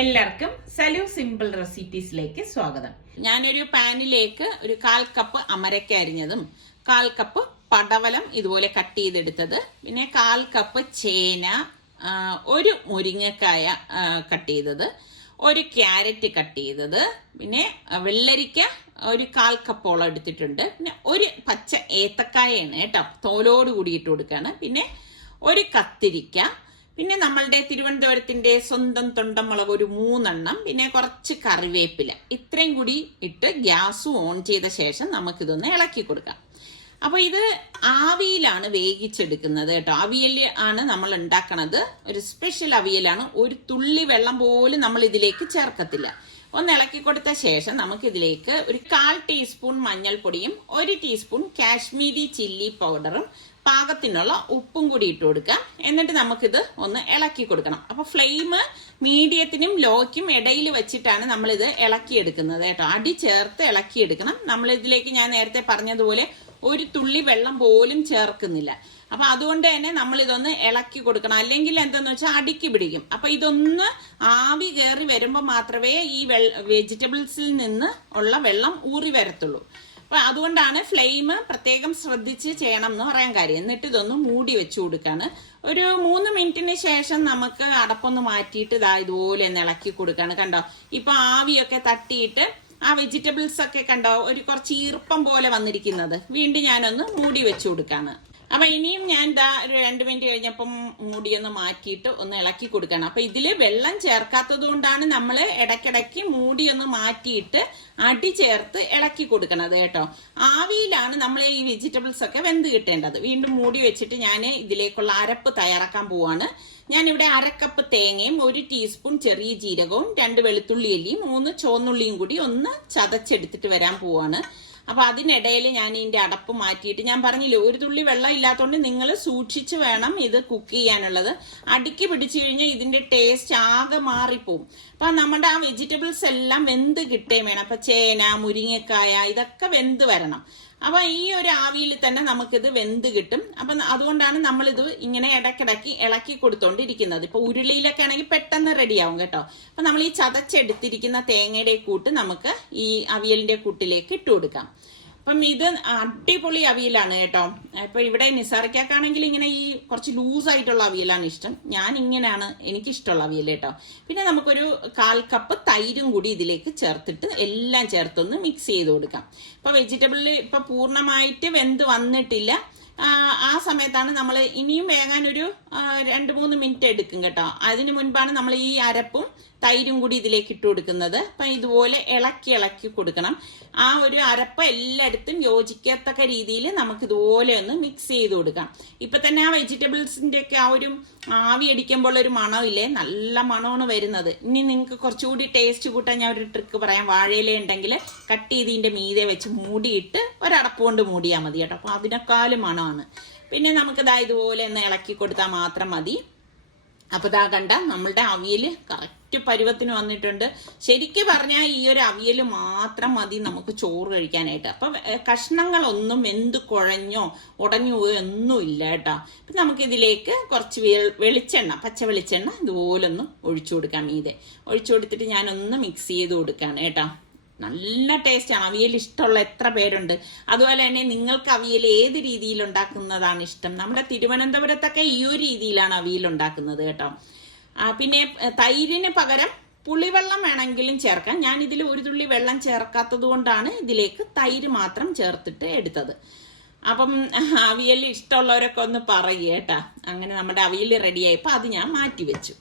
എല്ലാവർക്കും സലു സിമ്പിൾ റെസിപ്പീസിലേക്ക് സ്വാഗതം. ഞാനൊരു പാനിലേക്ക് ഒരു 1/4 കപ്പ് അമരക്ക അരിഞ്ഞതും 1/4 കപ്പ് പടവലം ഇതുപോലെ കട്ട് ചെയ്തെടുത്തത്, പിന്നെ 1/4 കപ്പ് ചേന, ഒരു മുരിങ്ങക്കായ കട്ട് ചെയ്തത്, ഒരു ക്യാരറ്റ് കട്ട് ചെയ്തത്, പിന്നെ വെള്ളരിക്ക ഒരു 1/4 കപ്പോളം എടുത്തിട്ടുണ്ട്, പിന്നെ ഒരു പച്ച ഏത്തക്കായാണ് കേട്ടോ, തോലോട് കൂടി ഇട്ട് കൊടുക്കുകയാണ്, പിന്നെ ഒരു കത്തിരിക്ക, പിന്നെ നമ്മളുടെ തിരുവനന്തപുരത്തിന്റെ സ്വന്തം തൊണ്ടമുളക് ഒരു 3 എണ്ണം, പിന്നെ കുറച്ച് കറിവേപ്പില. ഇത്രയും കൂടി ഇട്ട് ഗ്യാസ് ഓൺ ചെയ്ത ശേഷം നമുക്കിതൊന്ന് ഇളക്കി കൊടുക്കാം. അപ്പൊ ഇത് ആവിയിലാണ് വേവിച്ചെടുക്കുന്നത് കേട്ടോ. അവിയൽ ആണ് നമ്മൾ ഉണ്ടാക്കണത്, ഒരു സ്പെഷ്യൽ അവിയലാണ്. ഒരു തുള്ളി വെള്ളം പോലും നമ്മൾ ഇതിലേക്ക് ചേർക്കത്തില്ല. ഒന്ന് ഇളക്കി കൊടുത്ത ശേഷം നമുക്ക് ഇതിലേക്ക് ഒരു 1/4 ടീസ്പൂൺ മഞ്ഞൾപ്പൊടിയും 1 ടീസ്പൂൺ കാശ്മീരി ചില്ലി പൗഡറും പാകത്തിനുള്ള ഉപ്പും കൂടി ഇട്ട് കൊടുക്കാം. എന്നിട്ട് നമുക്കിത് ഒന്ന് ഇളക്കി കൊടുക്കണം. അപ്പൊ ഫ്ലെയിം മീഡിയത്തിനും ലോയ്ക്കും ഇടയിൽ വെച്ചിട്ടാണ് നമ്മളിത് ഇളക്കിയെടുക്കുന്നത് കേട്ടോ. അടി ചേർത്ത് ഇളക്കിയെടുക്കണം. നമ്മൾ ഇതിലേക്ക് ഞാൻ നേരത്തെ പറഞ്ഞതുപോലെ ഒരു തുള്ളി വെള്ളം പോലും ചേർക്കുന്നില്ല. അപ്പൊ അതുകൊണ്ട് തന്നെ നമ്മൾ ഇതൊന്ന് ഇളക്കി കൊടുക്കണം, അല്ലെങ്കിൽ എന്തെന്ന് വെച്ചാൽ അടിക്ക് പിടിക്കും. അപ്പൊ ഇതൊന്ന് ആവി കയറി വരുമ്പോൾ മാത്രമേ ഈ വെജിറ്റബിൾസിൽ നിന്ന് ഉള്ള വെള്ളം ഊറി വരത്തുള്ളൂ. അപ്പൊ അതുകൊണ്ടാണ് ഫ്ലെയിം പ്രത്യേകം ശ്രദ്ധിച്ച് ചെയ്യണം എന്ന് പറയാൻ കാര്യം. എന്നിട്ട് ഇതൊന്ന് മൂടി വെച്ചു കൊടുക്കാണ്. ഒരു 3 മിനിറ്റിന് ശേഷം നമുക്ക് അടപ്പൊന്ന് മാറ്റിയിട്ട് ഇതുപോലെ ഒന്ന് ഇളക്കി കൊടുക്കാണ്. കണ്ടോ, ഇപ്പൊ ആവിയൊക്കെ തട്ടിയിട്ട് ആ വെജിറ്റബിൾസ് ഒക്കെ കണ്ടോ ഒരു കുറച്ച് ഈർപ്പം പോലെ വന്നിരിക്കുന്നത്. വീണ്ടും ഞാനൊന്ന് മൂടി വെച്ചു കൊടുക്കാണ്. അപ്പൊ ഇനിയും ഞാൻ ഒരു 2 മിനിറ്റ് കഴിഞ്ഞപ്പം മൂടിയൊന്ന് മാറ്റിയിട്ട് ഒന്ന് ഇളക്കി കൊടുക്കണം. അപ്പൊ ഇതില് വെള്ളം ചേർക്കാത്തത് കൊണ്ടാണ് നമ്മൾ ഇടയ്ക്കിടയ്ക്ക് മൂടിയൊന്ന് മാറ്റിയിട്ട് അടി ചേർത്ത് ഇളക്കി കൊടുക്കണത് കേട്ടോ. ആവിയിലാണ് നമ്മൾ ഈ വെജിറ്റബിൾസ് ഒക്കെ വെന്ത് കിട്ടേണ്ടത്. വീണ്ടും മൂടി വെച്ചിട്ട് ഞാൻ ഇതിലേക്കുള്ള അരപ്പ് തയ്യാറാക്കാൻ പോവാണ്. ഞാനിവിടെ 1/2 കപ്പ് തേങ്ങയും 1 ടീസ്പൂൺ ചെറിയ ജീരകവും 2 വെളുത്തുള്ളി അല്ലിയും 3 ചുവന്നുള്ളിയും കൂടി ഒന്ന് ചതച്ചെടുത്തിട്ട് വരാൻ പോവാണ്. അപ്പൊ അതിനിടയിൽ ഞാൻ ഇതിന്റെ അടപ്പ് മാറ്റിയിട്ട്, ഞാൻ പറഞ്ഞില്ലേ ഒരു തുള്ളി വെള്ളം ഇല്ലാത്തതുകൊണ്ട് നിങ്ങൾ സൂക്ഷിച്ച് വേണം ഇത് കുക്ക് ചെയ്യാനുള്ളത്. അടിക്ക് പിടിച്ചു കഴിഞ്ഞാൽ ഇതിന്റെ ടേസ്റ്റ് ആകെ മാറിപ്പോവും. അപ്പൊ നമ്മുടെ ആ വെജിറ്റബിൾസ് എല്ലാം വെന്ത് കിട്ടുകയും വേണം. അപ്പൊ ചേന, മുരിങ്ങക്കായ ഇതൊക്കെ വെന്ത് വരണം. അപ്പൊ ഈ ഒരു ആവിയിൽ തന്നെ നമുക്കിത് വെന്ത് കിട്ടും. അപ്പൊ അതുകൊണ്ടാണ് നമ്മളിത് ഇങ്ങനെ ഇടയ്ക്കിടയ്ക്ക് ഇളക്കി കൊടുത്തോണ്ടിരിക്കുന്നത്. ഇപ്പൊ ഉരുളിയിലൊക്കെ ആണെങ്കിൽ പെട്ടെന്ന് റെഡിയാവും കേട്ടോ. അപ്പൊ നമ്മൾ ഈ ചതച്ചെടുത്തിരിക്കുന്ന തേങ്ങയുടെ കൂട്ട് നമുക്ക് ഈ അവിയലിന്റെ കൂട്ടിലേക്ക് ഇട്ട് കൊടുക്കാം. അപ്പം ഇത് അടിപൊളി അവിയലാണ് കേട്ടോ. ഇപ്പൊ ഇവിടെ നിസാറിക്കാണെങ്കിൽ ഇങ്ങനെ ഈ കുറച്ച് ലൂസായിട്ടുള്ള അവിയലാണ് ഇഷ്ടം. ഞാൻ ഇങ്ങനെയാണ് എനിക്കിഷ്ടമുള്ള അവിയൽ കേട്ടോ. പിന്നെ നമുക്കൊരു 1/4 കപ്പ് തൈരും കൂടി ഇതിലേക്ക് ചേർത്തിട്ട് എല്ലാം ചേർത്തൊന്ന് മിക്സ് ചെയ്ത് കൊടുക്കാം. ഇപ്പൊ വെജിറ്റബിളിൽ ഇപ്പൊ പൂർണ്ണമായിട്ട് വെന്ത് വന്നിട്ടില്ല. ആ സമയത്താണ് നമ്മൾ ഇനിയും വേകാൻ ഒരു 2-3 മിനിറ്റ് എടുക്കും കേട്ടോ. അതിനു മുൻപാണ് നമ്മൾ ഈ അരപ്പും തൈരും കൂടി ഇതിലേക്ക് ഇട്ട് കൊടുക്കുന്നത്. അപ്പൊ ഇതുപോലെ ഇളക്കി കൊടുക്കണം. ആ ഒരു അരപ്പ് എല്ലായിടത്തും യോജിക്കത്തക്ക രീതിയിൽ നമുക്ക് ഇതുപോലെ ഒന്ന് മിക്സ് ചെയ്ത് കൊടുക്കാം. ഇപ്പൊ തന്നെ ആ വെജിറ്റബിൾസിന്റെ ഒക്കെ ആ ഒരു ആവി അടിക്കുമ്പോൾ ഒരു മണമില്ലേ, നല്ല മണമാണ് വരുന്നത്. ഇനി നിങ്ങൾക്ക് കുറച്ചുകൂടി ടേസ്റ്റ് കൂട്ടാൻ ഞാൻ ഒരു ട്രിക്ക് പറയാം. വാഴയില ഉണ്ടെങ്കിൽ കട്ട് ചെയ്തിന്റെ മീതെ വെച്ച് മൂടിയിട്ട് ഒരടപ്പ് കൊണ്ട് മൂടിയാൽ മതി കേട്ടോ. അപ്പൊ അതിനേക്കാളും മണമാണ്. പിന്നെ നമുക്ക് ഇതുപോലെ ഒന്ന് ഇളക്കി കൊടുത്താൽ മാത്രം മതി. അപ്പൊ കണ്ട നമ്മളുടെ അവിയൽ കറക്റ്റ് പരുവത്തിന് വന്നിട്ടുണ്ട്. ശരിക്കും പറഞ്ഞാൽ ഈ ഒരു അവിയൽ മാത്രം മതി നമുക്ക് ചോറ് കഴിക്കാനായിട്ട്. അപ്പൊ കഷ്ണങ്ങളൊന്നും വെന്ത് കുഴഞ്ഞോ ഉടഞ്ഞു പോയോ ഒന്നും ഇല്ല കേട്ടോ. അപ്പൊ നമുക്കിതിലേക്ക് കുറച്ച് വെളിച്ചെണ്ണ, പച്ച വെളിച്ചെണ്ണ ഇതുപോലെ ഒന്ന് ഒഴിച്ചു കൊടുക്കാം. മീതെ ഒഴിച്ചു കൊടുത്തിട്ട് ഞാനൊന്ന് മിക്സ് ചെയ്ത് കൊടുക്കാണ് കേട്ടോ. നല്ല ടേസ്റ്റാണ്. അവിയൽ ഇഷ്ടമുള്ള എത്ര പേരുണ്ട്. അതുപോലെ തന്നെ നിങ്ങൾക്ക് അവിയൽ ഏത് രീതിയിൽ ഉണ്ടാക്കുന്നതാണ് ഇഷ്ടം? നമ്മുടെ തിരുവനന്തപുരത്തൊക്കെ ഈ ഒരു രീതിയിലാണ് അവിയൽ ഉണ്ടാക്കുന്നത് കേട്ടോ. പിന്നെ തൈരിന് പകരം പുളിവെള്ളം വേണമെങ്കിലും ചേർക്കാം. ഞാൻ ഇതിൽ ഒരു തുള്ളി വെള്ളം ചേർക്കാത്തത് കൊണ്ടാണ് ഇതിലേക്ക് തൈര് മാത്രം ചേർത്തിട്ട് എടുത്തത്. അപ്പം അവിയൽ ഇഷ്ടമുള്ളവരൊക്കെ ഒന്ന് പറയുക കേട്ടാ. അങ്ങനെ നമ്മുടെ അവിയൽ റെഡിയായപ്പോൾ അത് ഞാൻ മാറ്റി വെച്ചു.